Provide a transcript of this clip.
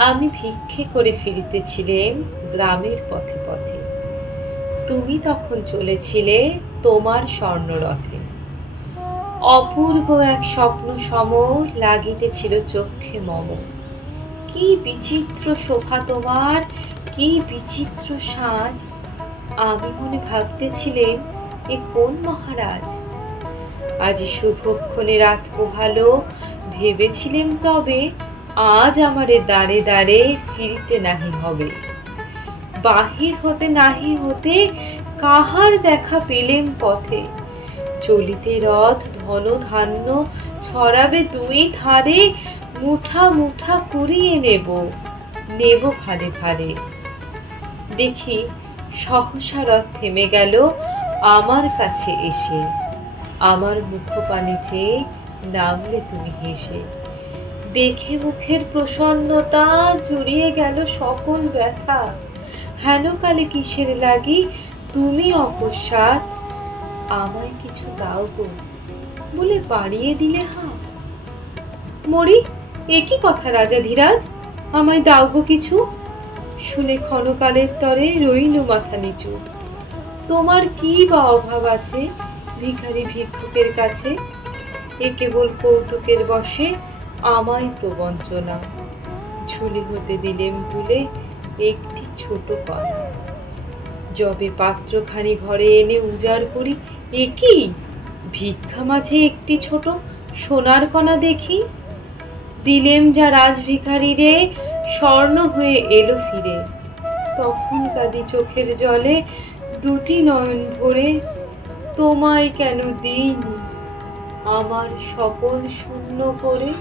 আমি ভিক্ষে করে ফিরিতেছিলেম গ্রামের পথে পথে। তুমি তখন চলেছিলে তোমার স্বর্ণরথে। অপূর্ব এক স্বপ্ন সম লাগিতেছিল চক্ষে মম। কি বিচিত্র শোভা তোমার, কি বিচিত্র সাজ! আমি মনে ভাবতেছিলেম, এ কোন মহারাজ? আজি শুভক্ষণে রাত পোহালো, ভেবেছিলেম তবে আজ আমারে দ্বারে দ্বারে ফিরিতে নাহি হবে। বাহির হতে নাহি হতে কাহার দেখা পেলেম পথে। চলিতে রথ ধন ধান্য ছড়াবে দুই ধারে, মুঠা মুঠা কুড়িয়ে নেব নেব ভারে ভারে। দেখি সহসা রথ থেমে গেল আমার কাছে এসে। আমার মুখপানে চেয়ে নামলে তুমি হেসে। দেখে মুখের প্রসন্নতা জুড়িয়ে গেল সকল ব্যথা। হেন কালে কিসের লাগি তুমি অকস্মাৎ আমায় কিছু দাও গো বলে বাড়িয়ে দিলে হাত। মরি, এ কি কথা রাজাধিরাজ, আমায় দাও গো কিছু? শুনে ক্ষণকালের তরে রইল মাথা নিচু। তোমার কি বা অভাব আছে ভিখারি ভিক্ষুকের কাছে? এ কেবল কৌতুকের বশে আমায় প্রবঞ্চনা। ঝুলি হতে দিলেম তুলে একটি ছোট কণা। যবে পাত্রখানি ঘরে এনে উজাড় করি, এ কি ভিক্ষা মাঝে একটি ছোট সোনার কণা দেখি। দিলেম যা রাজভিখারি রে, স্বর্ণ হয়ে এলো ফিরে। তখন কাঁদি চোখের জলে দুটি নয়ন ভরে, তোমায় কেন দিইনি আমার সকল শূন্য করে।